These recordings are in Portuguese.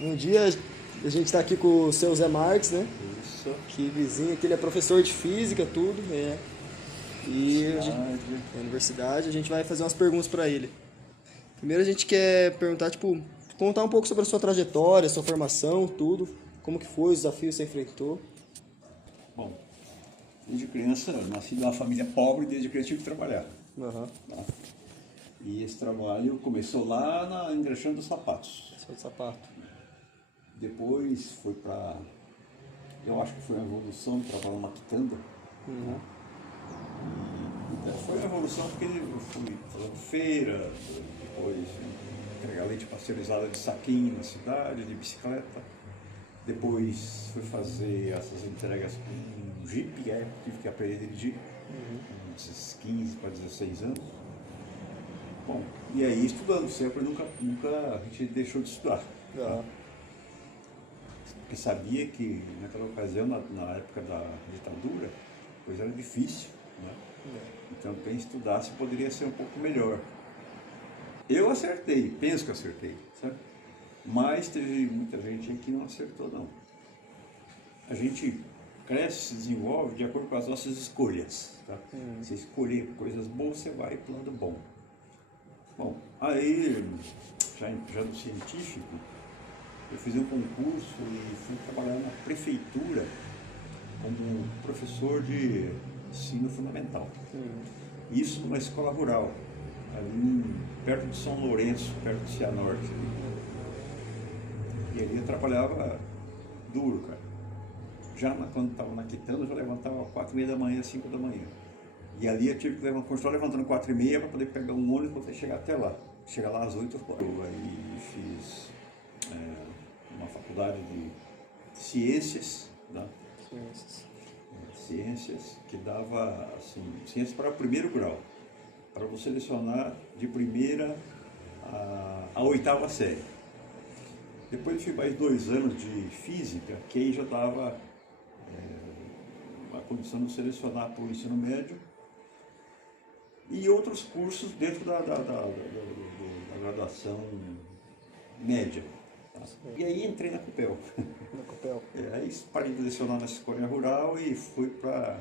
Um dia a gente está aqui com o seu Zé Marques, né? Isso. Que vizinho, que ele é professor de física, tudo, E na universidade a gente vai fazer umas perguntas para ele. Primeiro a gente quer perguntar, tipo, contar um pouco sobre a sua trajetória, sua formação, tudo, como que foi, os desafios que você enfrentou. Bom, desde criança, eu nasci numa família pobre, desde criança tive que trabalhar. Aham. Tá? E esse trabalho começou lá engraxando os sapatos. Seu sapato. Depois foi para, eu acho que foi uma evolução, trabalhar numa quitanda. Né? Foi uma evolução porque eu fui fazendo feira, depois entregar leite pasteurizado de saquinho na cidade, de bicicleta. Depois fui fazer essas entregas com um Jeep, tive que aprender a dirigir, com esses 15 para 16 anos. Bom, e aí estudando sempre, nunca a gente deixou de estudar. Tá? Porque sabia que naquela ocasião, na época da ditadura, a coisa era difícil, né? Então quem estudasse poderia ser um pouco melhor. Eu acertei, penso que acertei, sabe? Mas teve muita gente que não acertou, não. A gente cresce, se desenvolve de acordo com as nossas escolhas. Tá? Se escolher coisas boas, você vai para o lado bom. Bom, aí, já no científico, eu fiz um concurso e fui trabalhar na prefeitura como professor de ensino fundamental. Isso numa escola rural, ali perto de São Lourenço, perto de Cianorte. E ali eu trabalhava duro, cara. Quando estava na quitanda, eu já levantava às 4h30 da manhã, 5 da manhã. E ali eu tive que continuar levantando 4h30 para poder pegar um ônibus para chegar até lá. Chegar lá às 8 horas. Eu aí fiz uma faculdade de ciências, né? Ciências, que dava assim, ciências para o primeiro grau, para você lecionar de primeira a 8ª série. Depois eu fiz mais 2 anos de física, que aí já dava a condição de selecionar para o ensino médio e outros cursos dentro da graduação média. Tá? E aí entrei na Copel. Na Copel. Aí parei de lecionar na escolinha rural e fui para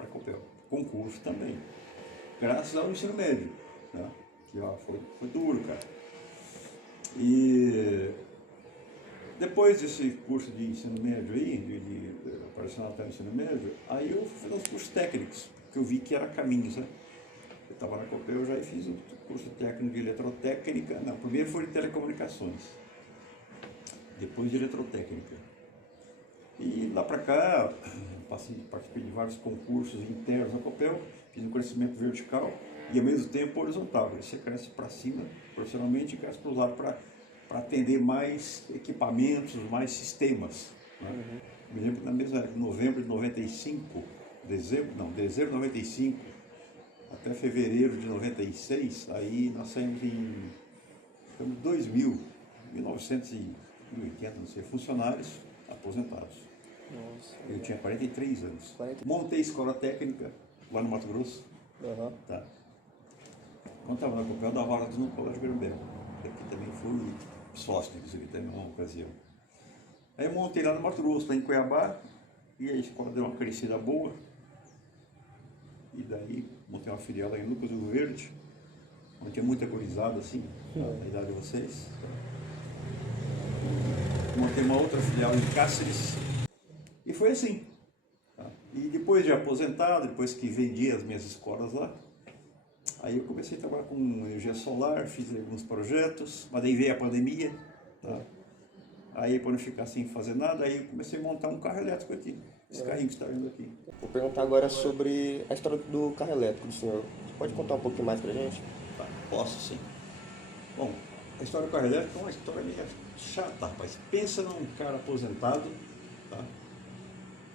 a Copel. Concurso também, graças ao ensino médio, né? Que foi duro, cara. E depois desse curso de ensino médio aí, de operacional até o ensino médio, aí eu fui fazer uns cursos técnicos, que eu vi que era caminho, sabe? Eu estava na Copel, eu já fiz um curso técnico de eletrotécnica. Não, primeiro foi de telecomunicações, depois de eletrotécnica. E lá para cá, participei de vários concursos internos na Copel, fiz um crescimento vertical e ao mesmo tempo horizontal. Você cresce para cima profissionalmente e cresce para os lados para atender mais equipamentos, mais sistemas. Né? Me lembro que na mesma época, novembro de 95, dezembro de 95, até fevereiro de 96, aí nós saímos em 1980, não sei, funcionários aposentados. Nossa. Eu tinha 43 anos. Montei escola técnica lá no Mato Grosso. Tá? Quando estava na Copel, eu dava aula no Colégio Grambel. Aqui também fui sócio, inclusive, também numa ocasião. Aí eu montei lá no Mato Grosso, lá em Cuiabá, e a escola deu uma crescida boa. E daí montei uma filial lá em Lucas do Verde, onde tinha muita gurizada assim, na idade de vocês. Montei uma outra filial em Cáceres. E foi assim. Tá? E depois de aposentado, depois que vendi as minhas escolas lá, aí eu comecei a trabalhar com energia solar, fiz alguns projetos, mas daí veio a pandemia. Tá? Aí, para não ficar sem fazer nada, aí eu comecei a montar um carro elétrico aqui. Esse carrinho que você está vendo aqui. Vou perguntar agora sobre a história do carro elétrico do senhor. Você pode contar um pouquinho mais pra gente? Tá, posso sim. Bom, a história do carro elétrico é uma história meio chata, rapaz. Pensa num cara aposentado, tá?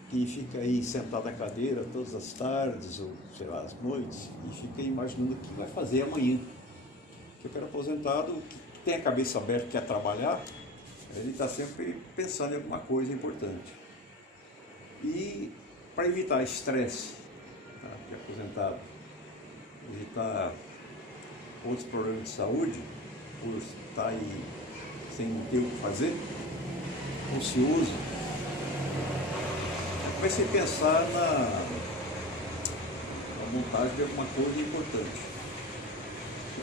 Que fica aí sentado na cadeira todas as tardes, ou sei lá, as noites, e fica imaginando o que vai fazer amanhã. Porque o cara aposentado, que tem a cabeça aberta, quer trabalhar, ele está sempre pensando em alguma coisa importante. E para evitar estresse, tá, de aposentado, evitar outros problemas de saúde, por estar aí sem ter o que fazer, ocioso, eu comecei a pensar na montagem de alguma coisa importante.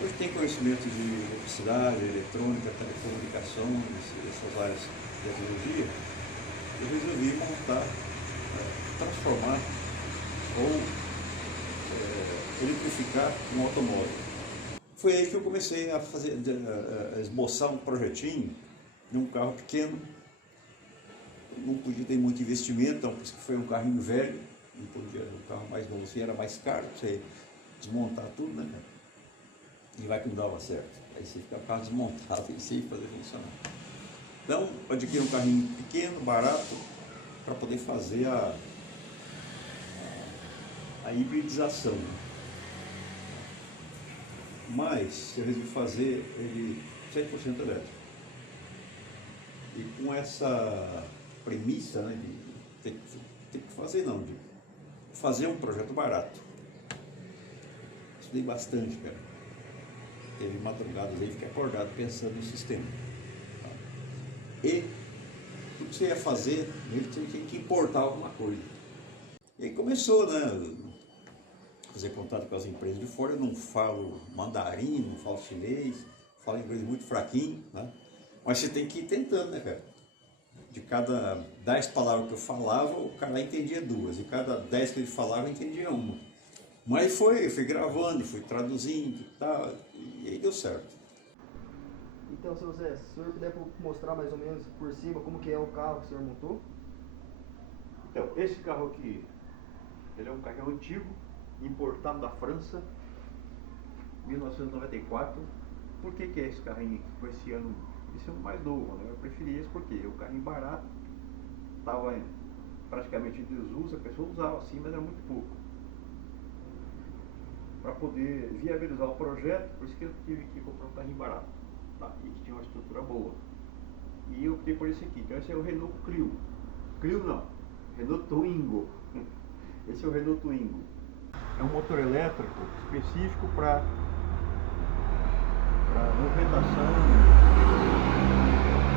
Hoje tem conhecimento de eletricidade, eletrônica, telecomunicação, essas áreas de tecnologia. Eu resolvi montar, transformar ou eletrificar um automóvel. Foi aí que eu comecei a fazer, a esboçar um projetinho de um carro pequeno. Não podia ter muito investimento, então por isso que foi um carrinho velho, não podia, um carro mais novo assim era mais caro, você desmontar tudo, né, cara? E vai que não dava certo. Aí você fica com o carro desmontado e sem fazer funcionar. Então, eu adquiri um carrinho pequeno, barato, para poder fazer a hibridização. Mas eu resolvi fazer ele 100% elétrico. E com essa premissa, né, de ter que fazer, não, de fazer um projeto barato. Estudei bastante, cara. Teve madrugadas aí, fiquei acordado pensando no sistema. E tudo que você ia fazer, você tinha que importar alguma coisa. E aí começou, né? Fazer contato com as empresas de fora. Eu não falo mandarim, não falo chinês, falo inglês muito fraquinho, né? Mas você tem que ir tentando, né, cara? De cada 10 palavras que eu falava, o cara entendia 2. E cada 10 que ele falava, eu entendia 1. Mas eu fui gravando, fui traduzindo e tal, e aí deu certo. Então, se o senhor puder mostrar mais ou menos por cima como que é o carro que o senhor montou. Então, esse carro aqui, ele é um carro antigo, importado da França, 1994. Por que é esse carrinho aqui? Com esse ano mais novo, né? Eu preferi esse porque o carrinho barato, estava praticamente em desuso, a pessoa usava assim, mas era muito pouco. Para poder viabilizar o projeto, por isso que eu tive que comprar um carrinho barato, tá? E que tinha uma estrutura boa. E eu optei por esse aqui, então esse é o Renault Clio. Clio não, Renault Twingo. Esse é o Renault Twingo. É um motor elétrico específico para movimentação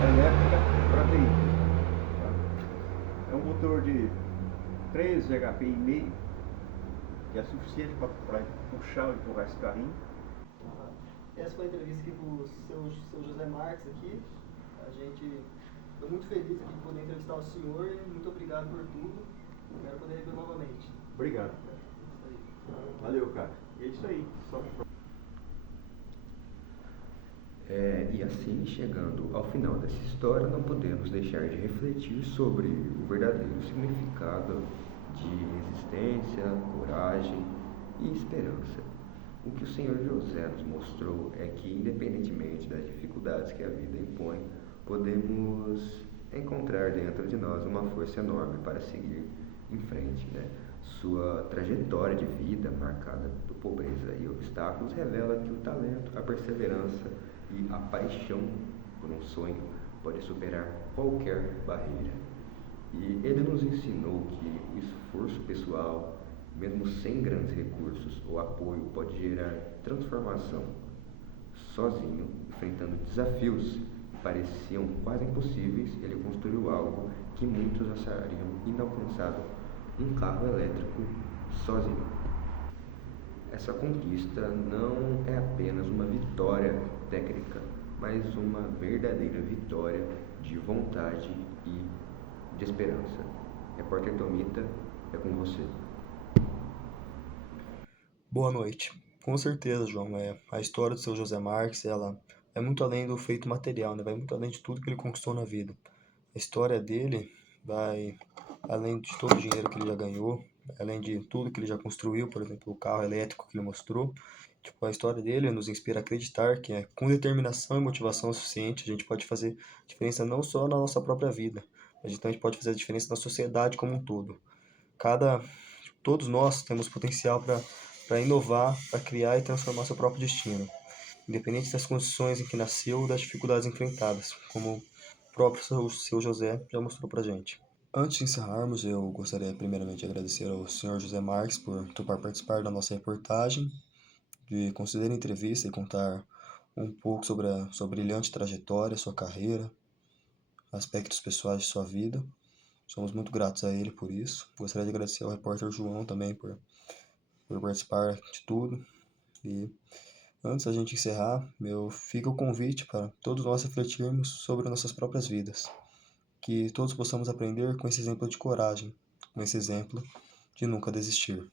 elétrica para veículos. Tá? É um motor de 13 HP e meio, que é suficiente para puxar ou empurrar esse carrinho. Essa foi a entrevista aqui com o seu José Marques aqui. A gente estou muito feliz aqui de poder entrevistar o senhor e muito obrigado por tudo. Espero poder rever novamente. Obrigado. É isso aí. Valeu, cara. E é isso aí. E assim, chegando ao final dessa história, não podemos deixar de refletir sobre o verdadeiro significado de resistência, coragem e esperança. O que o Senhor José nos mostrou é que, independentemente das dificuldades que a vida impõe, podemos encontrar dentro de nós uma força enorme para seguir em frente, né? Sua trajetória de vida, marcada por pobreza e obstáculos, revela que o talento, a perseverança e a paixão por um sonho pode superar qualquer barreira. E ele nos ensinou que o esforço pessoal, mesmo sem grandes recursos ou apoio, pode gerar transformação. Sozinho, enfrentando desafios que pareciam quase impossíveis, ele construiu algo que muitos achariam inalcançável: um carro elétrico sozinho. Essa conquista não é apenas uma vitória técnica, mas uma verdadeira vitória de vontade e de esperança. Repórter Tomita, é com você. Boa noite. Com certeza, João. A história do seu José Marques, ela é muito além do feito material, né? Vai muito além de tudo que ele conquistou na vida. A história dele vai além de todo o dinheiro que ele já ganhou, além de tudo que ele já construiu, por exemplo, o carro elétrico que ele mostrou. Tipo, a história dele nos inspira a acreditar que com determinação e motivação suficiente a gente pode fazer diferença não só na nossa própria vida, mas então a gente pode fazer a diferença na sociedade como um todo. Todos nós temos potencial para inovar, para criar e transformar seu próprio destino, independente das condições em que nasceu ou das dificuldades enfrentadas, como o próprio seu José já mostrou para gente. Antes de encerrarmos, eu gostaria primeiramente de agradecer ao Sr. José Marques por topar participar da nossa reportagem, de conceder a entrevista e contar um pouco sobre a sua brilhante trajetória, sua carreira, aspectos pessoais de sua vida. Somos muito gratos a ele por isso. Gostaria de agradecer ao repórter João também por participar de tudo. E antes da gente encerrar, fica o convite para todos nós refletirmos sobre nossas próprias vidas. Que todos possamos aprender com esse exemplo de coragem, com esse exemplo de nunca desistir.